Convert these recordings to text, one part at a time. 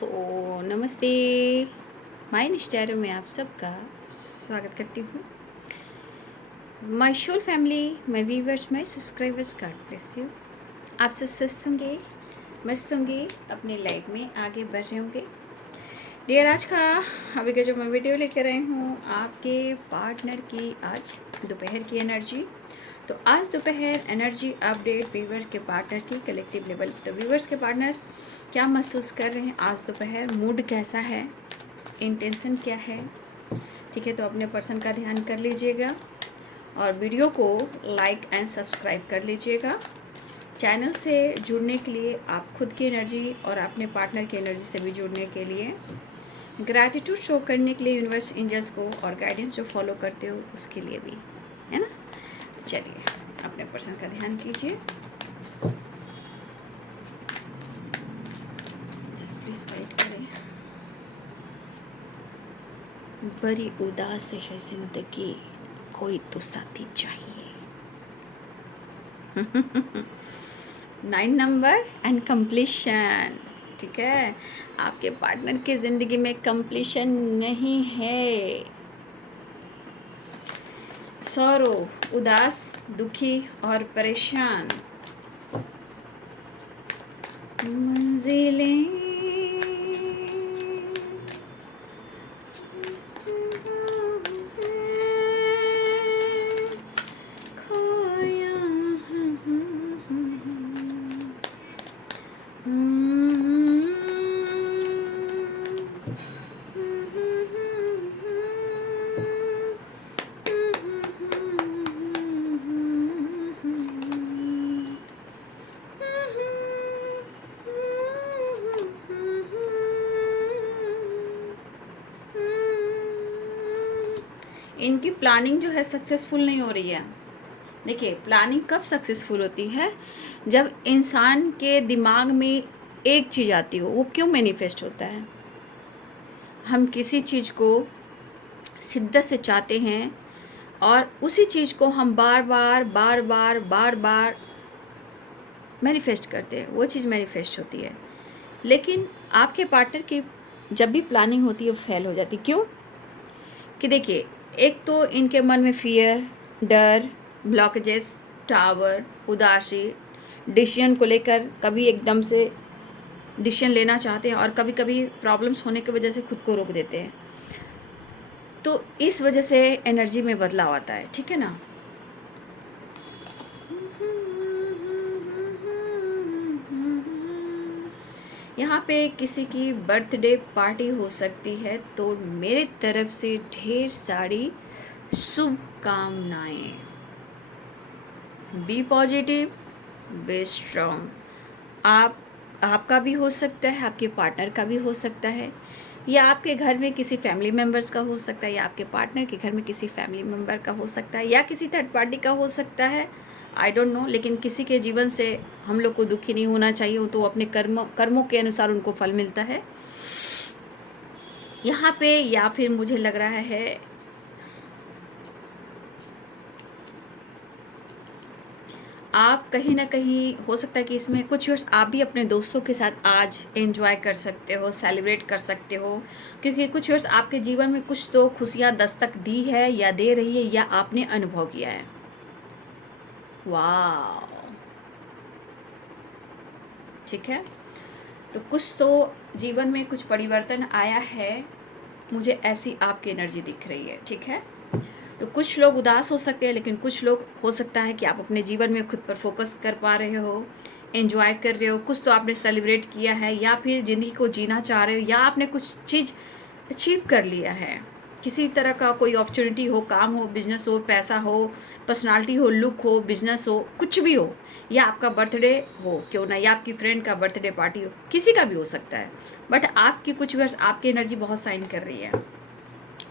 दोस्तों नमस्ते। माय निष्ठैरो में आप सबका स्वागत करती हूँ। My whole family, my viewers, my subscribers, God bless you. आप सब स्वस्थ होंगे, मस्त होंगे, अपने लाइफ में आगे बढ़ रहे होंगे। डियर, आज का अभी का जो मैं वीडियो लेकर आई हूँ आपके पार्टनर की आज दोपहर की एनर्जी। तो आज दोपहर एनर्जी अपडेट व्यूवर्स के पार्टनर्स की कलेक्टिव लेवल। तो व्यूवर्स के पार्टनर्स क्या महसूस कर रहे हैं आज दोपहर, मूड कैसा है, इंटेंशन क्या है, ठीक है। तो अपने पर्सन का ध्यान कर लीजिएगा और वीडियो को लाइक एंड सब्सक्राइब कर लीजिएगा। चैनल से जुड़ने के लिए आप खुद की एनर्जी और अपने पार्टनर की एनर्जी से भी जुड़ने के लिए ग्रैटिट्यूड शो करने के लिए यूनिवर्स एंजल्स को और गाइडेंस जो फॉलो करते हो उसके लिए भी, है ना। तो चलिए अपने पर्सन का ध्यान कीजिए। जस्ट प्लीज वेट करें। बड़ी उदास है जिंदगी, कोई तो साथी चाहिए। 9 नंबर एंड कंप्लीशन, ठीक है। आपके पार्टनर की ज़िंदगी में कंप्लीशन नहीं है। सौरो, उदास, दुखी और परेशान। मंजिलें खोया इनकी प्लानिंग जो है सक्सेसफुल नहीं हो रही है। देखिए, प्लानिंग कब सक्सेसफुल होती है, जब इंसान के दिमाग में एक चीज़ आती हो। वो क्यों मैनिफेस्ट होता है? हम किसी चीज़ को शिद्दत से चाहते हैं और उसी चीज़ को हम बार बार मैनिफेस्ट करते हैं, वो चीज़ मैनिफेस्ट होती है। लेकिन आपके पार्टनर की जब भी प्लानिंग होती है वो फेल हो जाती। क्यों? कि देखिए, एक तो इनके मन में फियर, डर, ब्लॉकेजेस, टावर, उदासी, डिसीजन को लेकर कभी एकदम से डिसीजन लेना चाहते हैं और कभी कभी प्रॉब्लम्स होने की वजह से खुद को रोक देते हैं। तो इस वजह से एनर्जी में बदलाव आता है, ठीक है ना। यहाँ पे किसी की बर्थडे पार्टी हो सकती है, तो मेरे तरफ से ढेर सारी शुभकामनाएं। Be positive, be strong. आपका भी हो सकता है, आपके पार्टनर का भी हो सकता है, या आपके घर में किसी फैमिली मेम्बर्स का हो सकता है, या आपके पार्टनर के घर में किसी फैमिली मेम्बर का हो सकता है, या किसी थर्ड पार्टी का हो सकता है। आई डोंट नो, लेकिन किसी के जीवन से हम लोग को दुखी नहीं होना चाहिए। तो अपने कर्मों के अनुसार उनको फल मिलता है यहाँ पे। या फिर मुझे लग रहा है आप कहीं ना कहीं, हो सकता है कि इसमें कुछ वर्ष आप भी अपने दोस्तों के साथ आज एंजॉय कर सकते हो, सेलिब्रेट कर सकते हो, क्योंकि कुछ वर्ष आपके जीवन में कुछ तो खुशियाँ दस्तक दी है या दे रही है, या आपने अनुभव किया है। वाह, ठीक है। तो कुछ तो जीवन में कुछ परिवर्तन आया है, मुझे ऐसी आपकी एनर्जी दिख रही है, ठीक है। तो कुछ लोग उदास हो सकते हैं, लेकिन कुछ लोग, हो सकता है कि आप अपने जीवन में खुद पर फोकस कर पा रहे हो, एंजॉय कर रहे हो, कुछ तो आपने सेलिब्रेट किया है, या फिर ज़िंदगी को जीना चाह रहे हो, या आपने कुछ चीज़ अचीव कर लिया है। किसी तरह का कोई अपॉर्चुनिटी हो, काम हो, बिजनेस हो, पैसा हो, पर्सनालिटी हो, लुक हो, बिजनेस हो, कुछ भी हो, या आपका बर्थडे हो क्यों ना, या आपकी फ्रेंड का बर्थडे पार्टी हो, किसी का भी हो सकता है। बट आपकी कुछ वर्ष आपकी एनर्जी बहुत साइन कर रही है।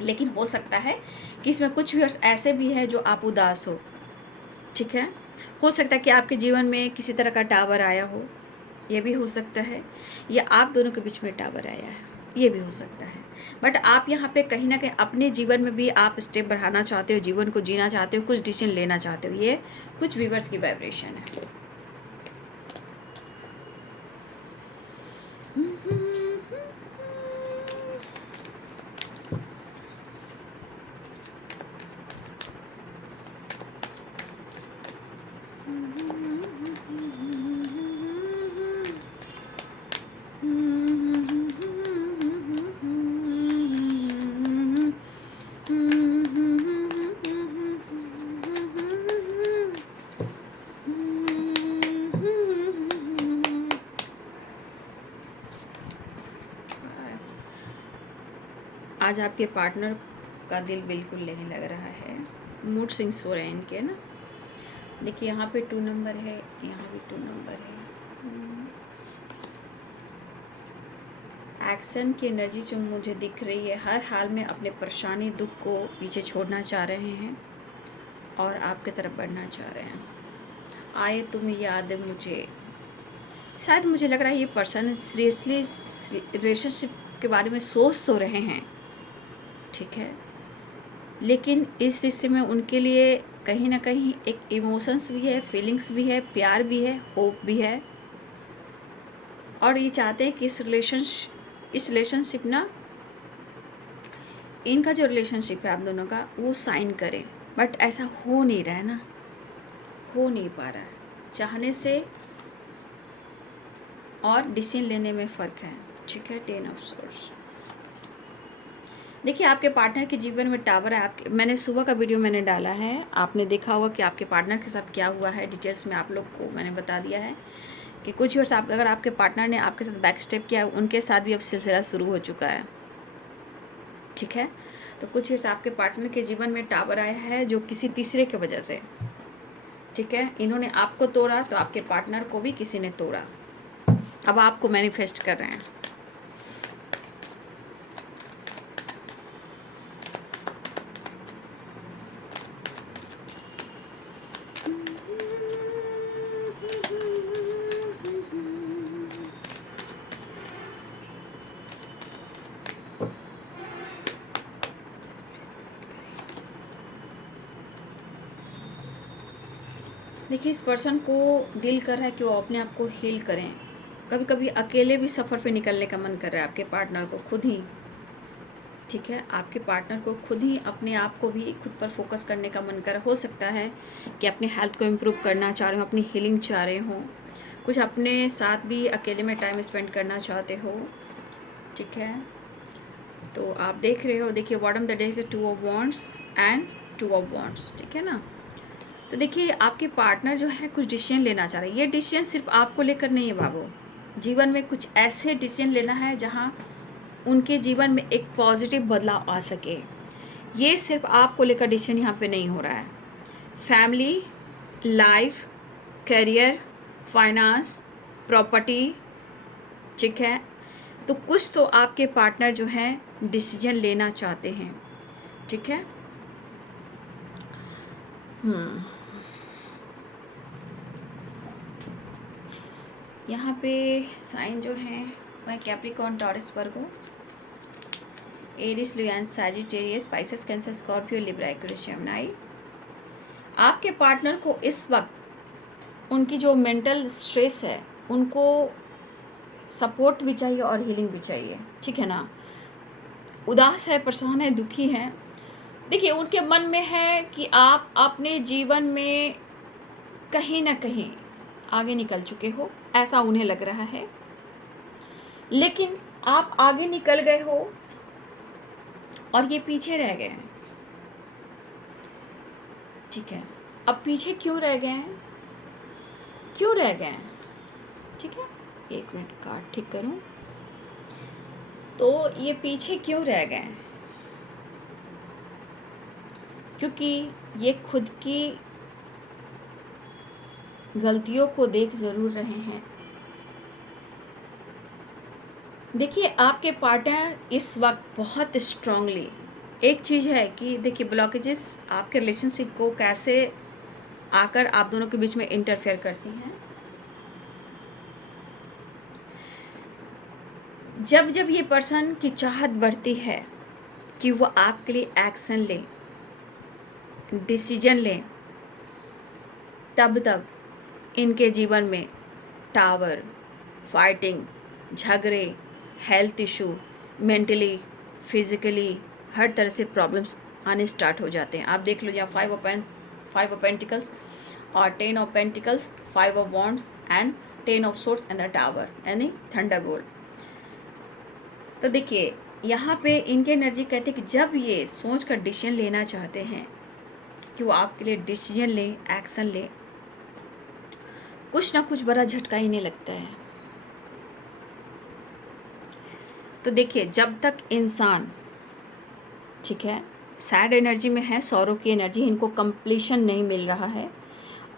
लेकिन हो सकता है कि इसमें कुछ वर्ष ऐसे भी हैं जो आप उदास हो, ठीक है। हो सकता है कि आपके जीवन में किसी तरह का टावर आया हो, ये भी हो सकता है, या आप दोनों के बीच में टावर आया है, ये भी हो सकता है। बट आप यहाँ पे कहीं ना कहीं अपने जीवन में भी आप स्टेप बढ़ाना चाहते हो, जीवन को जीना चाहते हो, कुछ डिसीजन लेना चाहते हो। ये कुछ व्यूवर्स की वाइब्रेशन है। आज आपके पार्टनर का दिल बिल्कुल नहीं लग रहा है, मूड स्विंग्स हो रहे हैं इनके ना। देखिए यहाँ पे 2 नंबर है, यहाँ भी 2 नंबर है। एक्शन की एनर्जी जो मुझे दिख रही है, हर हाल में अपने परेशानी दुख को पीछे छोड़ना चाह रहे हैं और आपकी तरफ बढ़ना चाह रहे हैं। आए तुम याद मुझे, शायद मुझे लग रहा है ये पर्सन सीरियसली रिलेशनशिप के बारे में सोच तो रहे हैं, ठीक है, लेकिन इस रिश्ते में उनके लिए कहीं ना कहीं एक इमोशंस भी है, फीलिंग्स भी है, प्यार भी है, होप भी है, और ये चाहते हैं कि इस रिलेशनशिप ना, इनका जो रिलेशनशिप है आप दोनों का, वो साइन करे, बट ऐसा हो नहीं रहा है ना, हो नहीं पा रहा है। चाहने से और डिसीजन लेने में फ़र्क है, ठीक है। 10 ऑफ सोर्ड्स। देखिए आपके पार्टनर के जीवन में टावर है। आपके, मैंने सुबह का वीडियो मैंने डाला है, आपने देखा होगा कि आपके पार्टनर के साथ क्या हुआ है, डिटेल्स में आप लोग को मैंने बता दिया है कि कुछ वर्ष आप, अगर आपके पार्टनर ने आपके साथ बैक स्टेप किया, उनके साथ भी अब सिलसिला शुरू हो चुका है, ठीक है। तो कुछ वर्ष आपके पार्टनर के जीवन में टावर आया है जो किसी तीसरे की वजह से, ठीक है। इन्होंने आपको तोड़ा तो आपके पार्टनर को भी किसी ने तोड़ा, अब आपको मैनिफेस्ट कर रहे हैं। देखिए इस पर्सन को दिल कर रहा है कि वो अपने आप को हील करें। कभी कभी अकेले भी सफ़र पे निकलने का मन कर रहा है आपके पार्टनर को, खुद ही, ठीक है। आपके पार्टनर को खुद ही अपने आप को भी खुद पर फोकस करने का मन कर, हो सकता है कि अपने हेल्थ को इम्प्रूव करना चाह रहे हो, अपनी हीलिंग चाह रहे हो, कुछ अपने साथ भी अकेले में टाइम स्पेंड करना चाहते हो, ठीक है। तो आप देख रहे हो, देखिए bottom the day 2 of wands and 2 of wands, ठीक है ना। तो देखिए आपके पार्टनर जो है कुछ डिसीजन लेना चाह रहे हैं। ये डिसीजन सिर्फ आपको लेकर नहीं है बाबू, जीवन में कुछ ऐसे डिसीजन लेना है जहाँ उनके जीवन में एक पॉजिटिव बदलाव आ सके। ये सिर्फ आपको लेकर डिसीजन यहाँ पे नहीं हो रहा है। Family, life, career, finance, property, ठीक है। तो कुछ तो आपके पार्टनर जो है डिसीजन लेना चाहते हैं, ठीक है। यहाँ पे साइन जो है वह Capricorn, Taurus, Virgo, Aries, Leo, Sagittarius, Pisces, Cancer, Scorpio, Libra, Aquarius, Gemini. आपके पार्टनर को इस वक्त उनकी जो मेंटल स्ट्रेस है, उनको सपोर्ट भी चाहिए और हीलिंग भी चाहिए, ठीक है ना। उदास है, परेशान है, दुखी है। देखिए उनके मन में है कि आप अपने जीवन में कहीं ना कहीं आगे निकल चुके हो, ऐसा उन्हें लग रहा है, लेकिन आप आगे निकल गए हो और ये पीछे रह गए हैं, ठीक है। अब पीछे क्यों रह गए हैं, क्यों रह गए हैं, ठीक है। 1 मिनट कार्ड ठीक करूं। तो ये पीछे क्यों रह गए हैं, क्योंकि ये खुद की गलतियों को देख ज़रूर रहे हैं। देखिए आपके पार्टनर इस वक्त बहुत स्ट्रांगली, एक चीज़ है कि देखिए ब्लॉकेजेस आपके रिलेशनशिप को कैसे आकर आप दोनों के बीच में इंटरफेयर करती हैं। जब जब ये पर्सन की चाहत बढ़ती है कि वो आपके लिए एक्शन ले, डिसीजन ले, तब तब इनके जीवन में टावर, फाइटिंग, झगड़े, हेल्थ इशू, मेंटली, फिजिकली हर तरह से प्रॉब्लम्स आने स्टार्ट हो जाते हैं। आप देख लो यहाँ 5 ऑफ पेंटिकल्स और 10 of pentacles, 5 of wands and 10 of swords and the tower, यानी थंडरबोल्ट। तो देखिए यहाँ पे इनके एनर्जी कहते हैं कि जब ये सोच कर डिसीजन लेना चाहते हैं कि वो आपके लिए डिसीजन ले, एक्शन ले, कुछ ना कुछ बड़ा झटका इन्हें लगता है। तो देखिए जब तक इंसान ठीक है, सैड एनर्जी में है, सौरों की एनर्जी, इनको कंप्लीशन नहीं मिल रहा है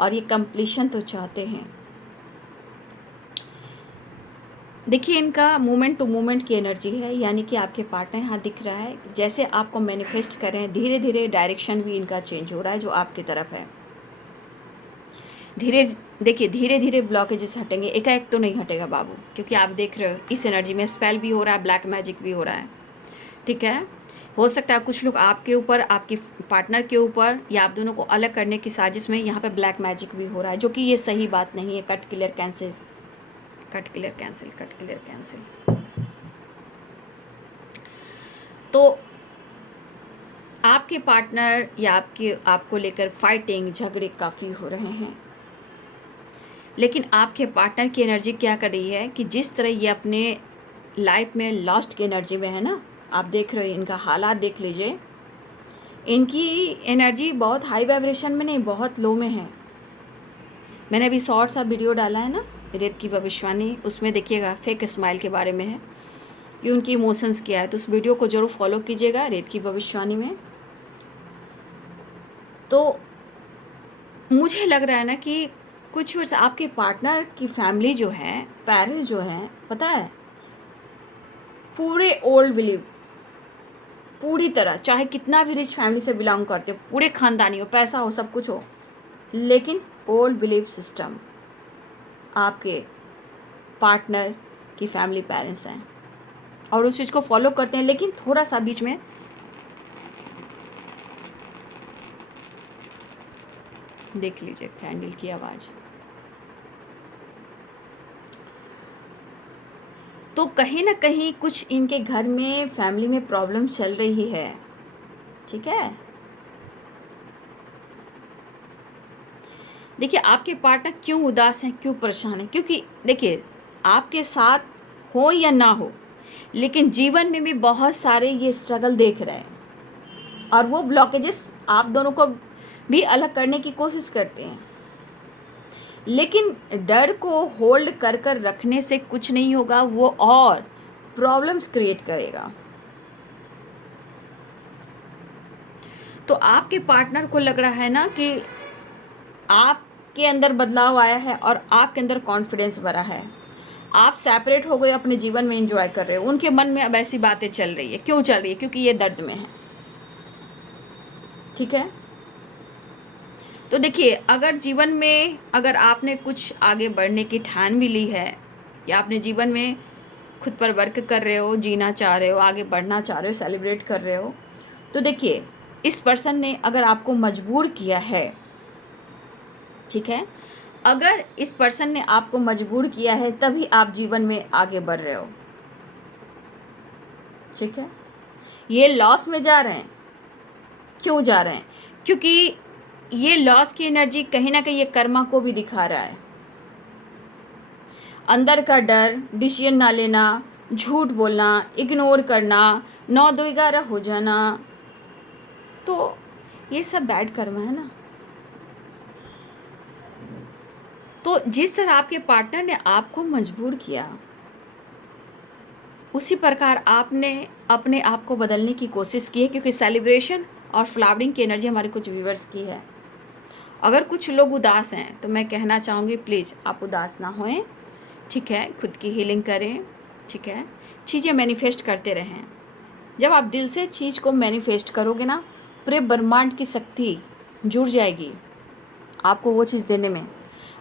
और ये कंप्लीशन तो चाहते हैं। देखिए इनका मोमेंट टू मोमेंट की एनर्जी है, यानी कि आपके पार्टनर यहाँ दिख रहा है जैसे आपको मैनिफेस्ट कर रहे हैं, धीरे धीरे डायरेक्शन भी इनका चेंज हो रहा है जो आपकी तरफ है। देखिए धीरे धीरे ब्लॉकेजेस हटेंगे, एकाएक तो नहीं हटेगा बाबू, क्योंकि आप देख रहे हो इस एनर्जी में स्पेल भी हो रहा है, ब्लैक मैजिक भी हो रहा है। ठीक है, हो सकता है कुछ लोग आपके ऊपर, आपके पार्टनर के ऊपर, या आप दोनों को अलग करने की साजिश में यहाँ पे ब्लैक मैजिक भी हो रहा है, जो कि ये सही बात नहीं है। Cut clear cancel, cut clear cancel, cut clear cancel. तो आपके पार्टनर या आपको लेकर फाइटिंग, झगड़े काफ़ी हो रहे हैं, लेकिन आपके पार्टनर की एनर्जी क्या कर रही है कि जिस तरह ये अपने लाइफ में लॉस्ट की एनर्जी में है ना, आप देख रहे हो इनका हालात देख लीजिए, इनकी एनर्जी बहुत हाई वाइब्रेशन में नहीं, बहुत लो में है। मैंने अभी शॉर्ट सा वीडियो डाला है ना रेत की भविष्यवाणी, उसमें देखिएगा फेक स्माइल के बारे में है कि उनकी इमोशंस क्या है, तो उस वीडियो को ज़रूर फॉलो कीजिएगा रेत की भविष्यवाणी में। तो मुझे लग रहा है ना कि कुछ वर्ष आपके पार्टनर की फैमिली जो है, पेरेंट्स जो हैं, पता है पूरे ओल्ड बिलीव, पूरी तरह, चाहे कितना भी रिच फैमिली से बिलोंग करते हो, पूरे ख़ानदानी हो, पैसा हो, सब कुछ हो, लेकिन ओल्ड बिलीव सिस्टम आपके पार्टनर की फैमिली पेरेंट्स हैं और उस चीज़ को फॉलो करते हैं। लेकिन थोड़ा सा बीच में देख लीजिए कैंडल की आवाज़, तो कहीं ना कहीं कुछ इनके घर में, फैमिली में प्रॉब्लम चल रही है। ठीक है, देखिए आपके पार्टनर क्यों उदास हैं, क्यों परेशान हैं, क्योंकि देखिए आपके साथ हो या ना हो, लेकिन जीवन में भी बहुत सारे ये स्ट्रगल देख रहे हैं और वो ब्लॉकेजेस आप दोनों को भी अलग करने की कोशिश करते हैं, लेकिन डर को होल्ड कर कर रखने से कुछ नहीं होगा, वो और प्रॉब्लम्स क्रिएट करेगा। तो आपके पार्टनर को लग रहा है ना कि आपके अंदर बदलाव आया है और आपके अंदर कॉन्फिडेंस भरा है, आप सेपरेट हो गए, अपने जीवन में एंजॉय कर रहे हो। उनके मन में अब ऐसी बातें चल रही है, क्यों चल रही है, क्योंकि ये दर्द में है। ठीक है, तो देखिए अगर जीवन में, अगर आपने कुछ आगे बढ़ने की ठान भी ली है, या आपने जीवन में खुद पर वर्क कर रहे हो, जीना चाह रहे हो, आगे बढ़ना चाह रहे हो, सेलिब्रेट कर रहे हो, तो देखिए इस पर्सन ने अगर आपको मजबूर किया है, ठीक है, अगर इस पर्सन ने आपको मजबूर किया है तभी आप जीवन में आगे बढ़ रहे हो। ठीक है, ये लॉस में जा रहे हैं, क्यों जा रहे हैं, क्योंकि ये लॉस की एनर्जी कहीं ना कहीं ये कर्मा को भी दिखा रहा है। अंदर का डर, डिसीजन ना लेना, झूठ बोलना, इग्नोर करना, 9-2-11 हो जाना, तो ये सब बैड कर्मा है ना। तो जिस तरह आपके पार्टनर ने आपको मजबूर किया, उसी प्रकार आपने अपने आप को बदलने की कोशिश की है, क्योंकि सेलिब्रेशन और फ्लावरिंग की एनर्जी हमारे कुछ व्यूवर्स की है। अगर कुछ लोग उदास हैं तो मैं कहना चाहूँगी प्लीज़ आप उदास ना होएं। ठीक है, खुद की हीलिंग करें। ठीक है, चीज़ें मैनिफेस्ट करते रहें। जब आप दिल से चीज़ को मैनिफेस्ट करोगे ना, पूरे ब्रह्मांड की शक्ति जुड़ जाएगी आपको वो चीज़ देने में।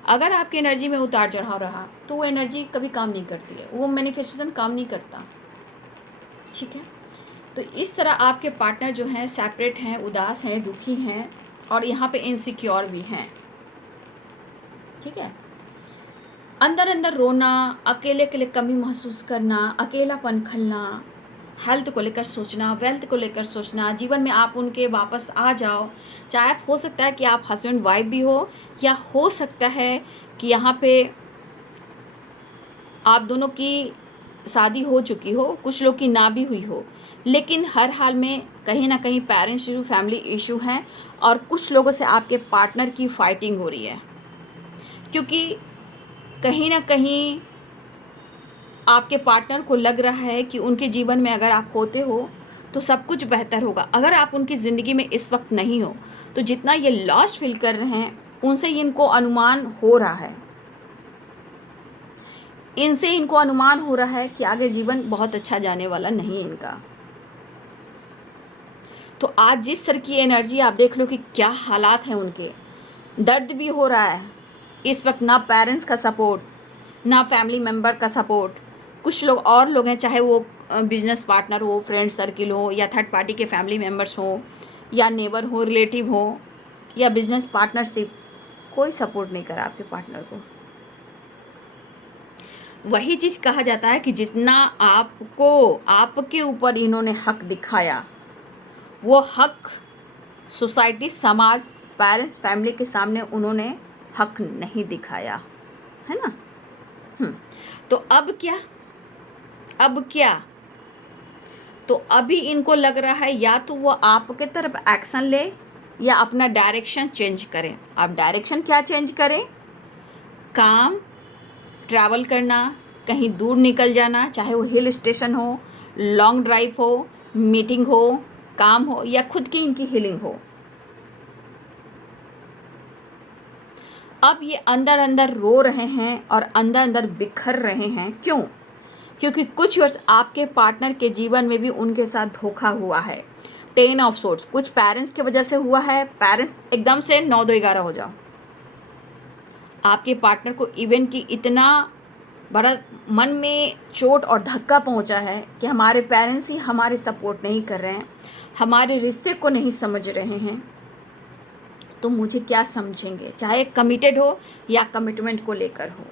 अगर आपकी एनर्जी में उतार चढ़ाव रहा तो वो एनर्जी कभी काम नहीं करती है, वो मैनिफेस्टेशन काम नहीं करता। ठीक है, तो इस तरह आपके पार्टनर जो हैं सेपरेट हैं, उदास हैं, दुखी हैं और यहाँ पे इनसिक्योर भी हैं। ठीक है, अंदर अंदर रोना, अकेले के लिए कमी महसूस करना, अकेलापन खलना, हेल्थ को लेकर सोचना, वेल्थ को लेकर सोचना, जीवन में आप उनके वापस आ जाओ। चाहे हो सकता है कि आप हस्बैंड वाइफ भी हो, या हो सकता है कि यहाँ पे आप दोनों की शादी हो चुकी हो, कुछ लोग की ना भी हुई हो, लेकिन हर हाल में कहीं ना कहीं पेरेंट्स इशू, फैमिली इशू हैं और कुछ लोगों से आपके पार्टनर की फाइटिंग हो रही है, क्योंकि कहीं ना कहीं आपके पार्टनर को लग रहा है कि उनके जीवन में अगर आप होते हो तो सब कुछ बेहतर होगा। अगर आप उनकी ज़िंदगी में इस वक्त नहीं हो तो जितना ये लॉस्ट फील कर रहे हैं उनसे इनको अनुमान हो रहा है, इनसे इनको अनुमान हो रहा है कि आगे जीवन बहुत अच्छा जाने वाला नहीं है इनका। तो आज जिस तरह की एनर्जी आप देख लो कि क्या हालात हैं उनके, दर्द भी हो रहा है इस वक्त, ना पेरेंट्स का सपोर्ट, ना फैमिली मेम्बर का सपोर्ट। कुछ लोग और लोग हैं, चाहे वो बिजनेस पार्टनर हो, फ्रेंड सर्किल हो, या थर्ड पार्टी के फैमिली मेम्बर्स हो, या नेबर हो, रिलेटिव हो, या बिजनेस पार्टनरशिप, कोई सपोर्ट नहीं करा आपके पार्टनर को। वही चीज़ कहा जाता है कि जितना आपको आपके ऊपर इन्होंने हक दिखाया, वो हक सोसाइटी, समाज, पेरेंट्स, फैमिली के सामने उन्होंने हक नहीं दिखाया, है ना। तो अब क्या, अब क्या, तो अभी इनको लग रहा है या तो वो आपके तरफ एक्शन ले या अपना डायरेक्शन चेंज करें। आप डायरेक्शन क्या चेंज करें? काम, ट्रैवल करना, कहीं दूर निकल जाना, चाहे वो हिल स्टेशन हो, लॉन्ग ड्राइव हो, मीटिंग हो, काम हो, या खुद की इनकी हीलिंग हो। अब ये अंदर अंदर रो रहे हैं और अंदर अंदर बिखर रहे हैं। क्यों? क्योंकि कुछ वर्ष आपके पार्टनर के जीवन में भी उनके साथ धोखा हुआ है। 10 ऑफ सोर्ट्स, कुछ पेरेंट्स की वजह से हुआ है। पेरेंट्स एकदम से 9 2 11 हो जाओ। आपके पार्टनर को इवन की इतना बड़ा मन में चोट और धक्का पहुंचा है कि हमारे पेरेंट्स ही हमारे सपोर्ट नहीं कर रहे हैं, हमारे रिश्ते को नहीं समझ रहे हैं, तो मुझे क्या समझेंगे, चाहे कमिटेड हो या कमिटमेंट को लेकर हो।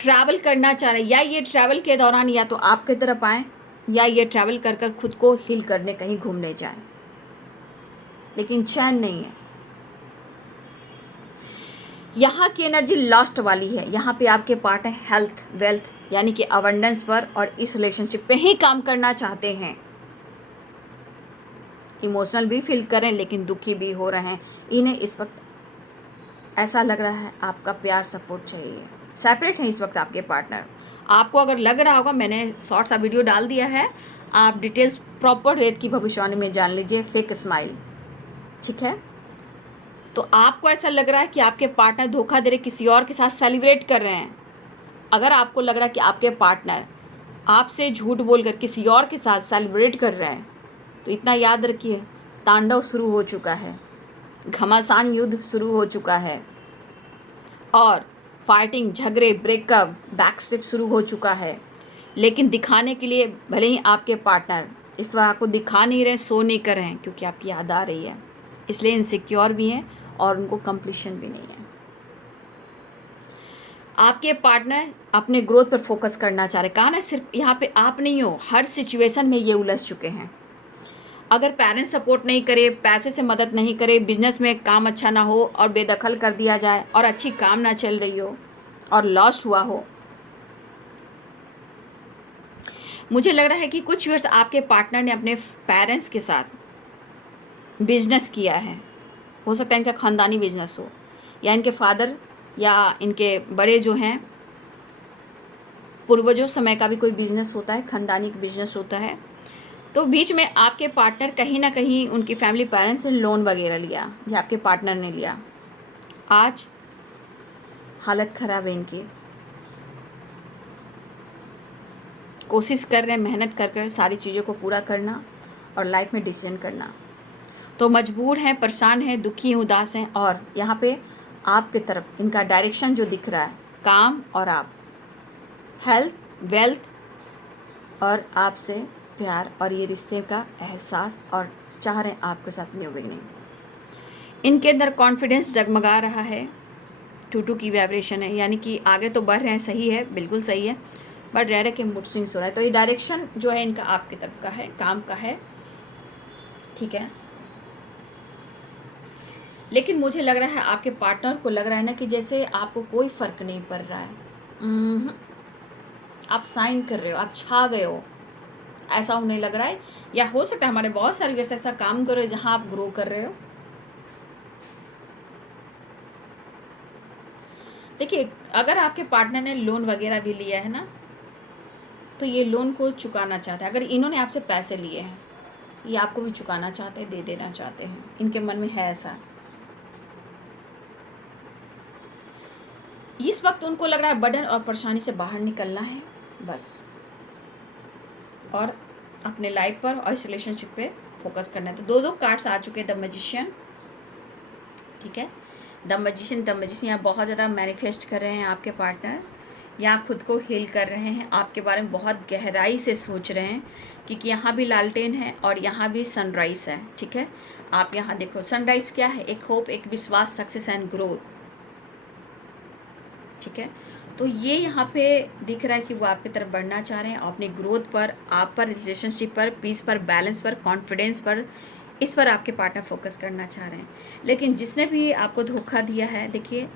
ट्रैवल करना चाह रहे, या ये ट्रैवल के दौरान या तो आपके तरफ आए या ये ट्रैवल कर कर खुद को हील करने कहीं घूमने जाए, लेकिन चैन नहीं है। यहाँ की एनर्जी लास्ट वाली है। यहाँ पे आपके पार्ट है हेल्थ, वेल्थ, यानी कि अबंडेंस पर, और इस रिलेशनशिप पे ही काम करना चाहते हैं। इमोशनल भी फील करें लेकिन दुखी भी हो रहे हैं। इन्हें इस वक्त ऐसा लग रहा है आपका प्यार, सपोर्ट चाहिए। सेपरेट हैं इस वक्त आपके पार्टनर। आपको अगर लग रहा होगा, मैंने शॉर्ट सा वीडियो डाल दिया है, आप डिटेल्स प्रॉपर रेत की भविष्यवाणी में जान लीजिए। फेक स्माइल, ठीक है। तो आपको ऐसा लग रहा है कि आपके पार्टनर धोखा दे रहे, किसी और के साथ सेलिब्रेट कर रहे हैं। अगर आपको लग रहा है कि आपके पार्टनर आपसे झूठ बोलकर किसी और के साथ सेलिब्रेट कर रहे हैं, तो इतना याद रखिए, तांडव शुरू हो चुका है, घमासान युद्ध शुरू हो चुका है, और फाइटिंग, झगड़े, ब्रेकअप, बैकस्टेप शुरू हो चुका है। लेकिन दिखाने के लिए भले ही आपके पार्टनर इस वक्त आपको दिखा नहीं रहे, सो नहीं कर रहे हैं, क्योंकि आपकी याद आ रही है, इसलिए इनसिक्योर भी हैं और उनको कंप्लीशन भी नहीं है। आपके पार्टनर अपने ग्रोथ पर फोकस करना चाह रहे। कहा ना, सिर्फ यहाँ पे आप नहीं हो, हर सिचुएशन में ये उलझ चुके हैं। अगर पेरेंट्स सपोर्ट नहीं करे, पैसे से मदद नहीं करे, बिजनेस में काम अच्छा ना हो और बेदखल कर दिया जाए, और अच्छी काम ना चल रही हो और लॉस्ट हुआ हो, मुझे लग रहा है कि कुछ वर्ष आपके पार्टनर ने अपने पेरेंट्स के साथ बिजनेस किया है। हो सकता है इनका ख़ानदानी बिजनेस हो, या इनके फादर या इनके बड़े जो हैं पूर्वजों समय का भी कोई बिजनेस होता है, ख़ानदानी बिजनेस होता है। तो बीच में आपके पार्टनर कहीं ना कहीं उनकी फैमिली पेरेंट्स से लोन वगैरह लिया, या आपके पार्टनर ने लिया। आज हालत ख़राब है इनकी, कोशिश कर रहे हैं मेहनत कर कर सारी चीज़ों को पूरा करना और लाइफ में डिसीजन करना, तो मजबूर हैं, परेशान हैं, दुखी हैं, उदास हैं। और यहाँ पे आपके तरफ इनका डायरेक्शन जो दिख रहा है, काम और आप, हेल्थ, वेल्थ, और आपसे प्यार और ये रिश्ते का एहसास, और चाह रहे हैं आपके साथ न्यू बिगनिंग। इनके अंदर कॉन्फिडेंस जगमगा रहा है, 2 की वाइब्रेशन है, यानी कि आगे तो बढ़ रहे हैं, सही है, बिल्कुल सही है, बट रह रहे के मूड स्विंग्स हो रहा है। तो ये डायरेक्शन जो है इनका आपकी तरफ का है, काम का है, ठीक है। लेकिन मुझे लग रहा है आपके पार्टनर को लग रहा है ना कि जैसे आपको कोई फ़र्क नहीं पड़ रहा है। आप साइन कर रहे हो, आप छा गए हो, ऐसा उन्हें लग रहा है। या हो सकता है हमारे बहुत सारे व्यवस्था ऐसा काम कर रहे हो जहाँ आप ग्रो कर रहे हो। देखिए, अगर आपके पार्टनर ने लोन वगैरह भी लिया है ना, तो ये लोन को चुकाना चाहता है। अगर इन्होंने आपसे पैसे लिए हैं, ये आपको भी चुकाना चाहते हैं, दे देना चाहते हैं, इनके मन में है ऐसा। इस वक्त उनको लग रहा है बर्डन और परेशानी से बाहर निकलना है बस, और अपने लाइफ पर और इस रिलेशनशिप पे फोकस करना है। तो दो कार्ड्स आ चुके हैं, द मैजिशियन, ठीक है। द मैजिशियन यहाँ बहुत ज़्यादा मैनिफेस्ट कर रहे हैं आपके पार्टनर, यहाँ खुद को हील कर रहे हैं, आपके बारे में बहुत गहराई से सोच रहे हैं, क्योंकि यहाँ भी लालटेन है और यहाँ भी सनराइज़ है, ठीक है। आप यहाँ देखो सनराइज़ क्या है, एक होप, एक विश्वास, सक्सेस एंड ग्रोथ, ठीक है। तो ये यहाँ पे दिख रहा है कि वो आपकी तरफ बढ़ना चाह रहे हैं, अपनी ग्रोथ पर, आप पर, रिलेशनशिप पर, पीस पर, बैलेंस पर, कॉन्फिडेंस पर, इस पर आपके पार्टनर फोकस करना चाह रहे हैं। लेकिन जिसने भी आपको धोखा दिया है, देखिए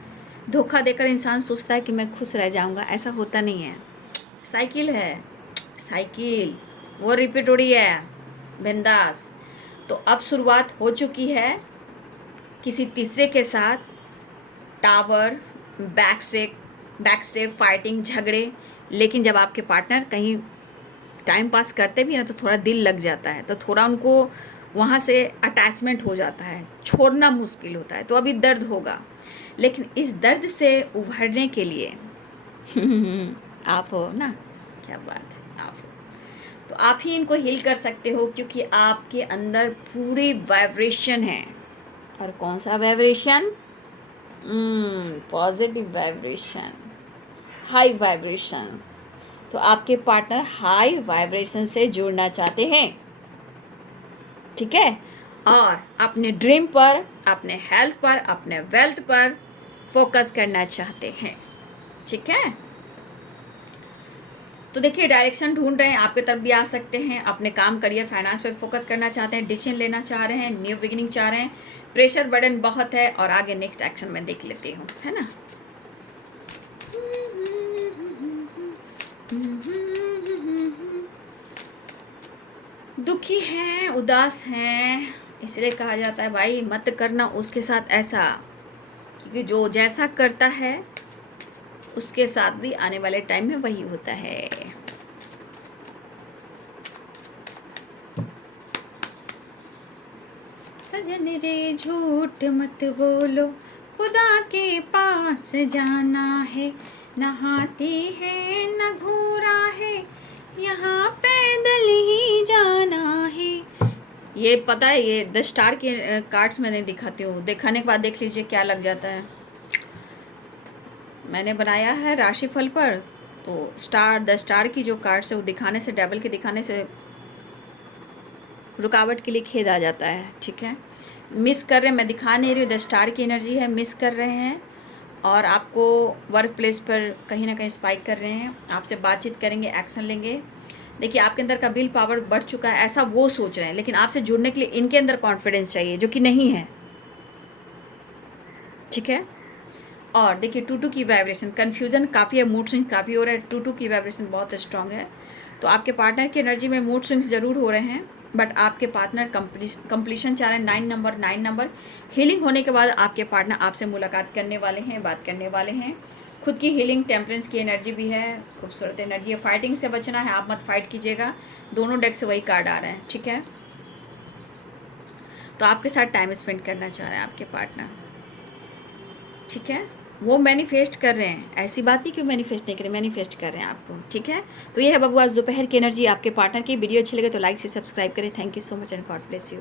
धोखा देकर इंसान सोचता है कि मैं खुश रह जाऊंगा, ऐसा होता नहीं है। साइकिल है, साइकिल वो रिपीट हो रही है, बिंदास। तो अब शुरुआत हो चुकी है किसी तीसरे के साथ, टावर, बैकस्टेप, फाइटिंग, झगड़े। लेकिन जब आपके पार्टनर कहीं टाइम पास करते भी हैं ना, तो थोड़ा दिल लग जाता है, तो थोड़ा उनको वहाँ से अटैचमेंट हो जाता है, छोड़ना मुश्किल होता है, तो अभी दर्द होगा। लेकिन इस दर्द से उभरने के लिए आप हो ना, क्या बात है, आप हो, तो आप ही इनको हील कर सकते हो, क्योंकि आपके अंदर पूरी वाइब्रेशन है। और कौन सा vibration? Positive vibration, high vibration. तो आपके पार्टनर हाई वाइब्रेशन से जुड़ना चाहते हैं, ठीक है, और अपने ड्रीम पर, अपने हेल्थ पर, अपने वेल्थ पर फोकस करना चाहते हैं, ठीक है। तो देखिए डायरेक्शन ढूंढ रहे हैं, आपके तरफ भी आ सकते हैं, अपने काम, करियर, फाइनेंस पे फोकस करना चाहते हैं, डिसीजन लेना चाह रहे हैं, न्यू बिगिनिंग चाह रहे हैं, प्रेशर बर्डन बहुत है, और आगे नेक्स्ट एक्शन में देख लेती हूँ, है ना। दुखी हैं, उदास हैं, इसलिए कहा जाता है भाई मत करना उसके साथ ऐसा, क्योंकि जो जैसा करता है उसके साथ भी आने वाले टाइम में वही होता है। सजन रे झूठ मत बोलो, खुदा के पास जाना है, न हाथी है न घोड़ा है, यहाँ पैदल ही जाना है। ये पता है, ये द स्टार के कार्ड्स मैंने दिखाती हूँ, दिखाने के बाद देख लीजिए क्या लग जाता है। मैंने बनाया है राशिफल पर, तो द स्टार की जो कार्ड्स है वो दिखाने से, डेविल के दिखाने से रुकावट के लिए खेद आ जाता है, ठीक है। मिस कर रहे हैं, मैं दिखा नहीं रही हूँ, द स्टार की एनर्जी है, मिस कर रहे हैं, और आपको वर्क प्लेस पर कहीं ना कहीं स्पाइक कर रहे हैं, आपसे बातचीत करेंगे, एक्शन लेंगे। देखिए आपके अंदर का विल पावर बढ़ चुका है, ऐसा वो सोच रहे हैं, लेकिन आपसे जुड़ने के लिए इनके अंदर कॉन्फिडेंस चाहिए, जो कि नहीं है, ठीक है। और देखिए 2-2 की वाइब्रेशन, कन्फ्यूज़न काफ़ी है, मूड स्विंग काफ़ी हो रहा है, 2-2 की वाइब्रेशन बहुत स्ट्रांग है। तो आपके पार्टनर की एनर्जी में मूड स्विंग्स ज़रूर हो रहे हैं, बट आपके पार्टनर कंप्लीशन चाह रहे हैं। 9 नंबर हीलिंग होने के बाद आपके पार्टनर आपसे मुलाकात करने वाले हैं, बात करने वाले हैं। खुद की हीलिंग, टेम्परेंस की एनर्जी भी है, खूबसूरत एनर्जी है। फाइटिंग से बचना है, आप मत फाइट कीजिएगा, दोनों डेक से वही कार्ड आ रहे हैं, ठीक है। तो आपके साथ टाइम स्पेंड करना चाह रहे हैं आपके पार्टनर, ठीक है। वो मैनिफेस्ट कर रहे हैं, ऐसी बात नहीं कि मैनिफेस्ट नहीं करें, मैनिफेस्ट कर रहे हैं आपको, ठीक है। तो ये है बबू आज दोपहर की एनर्जी आपके पार्टनर की। वीडियो अच्छी लगे तो लाइक से सब्सक्राइब करें। Thank you so much and God bless you.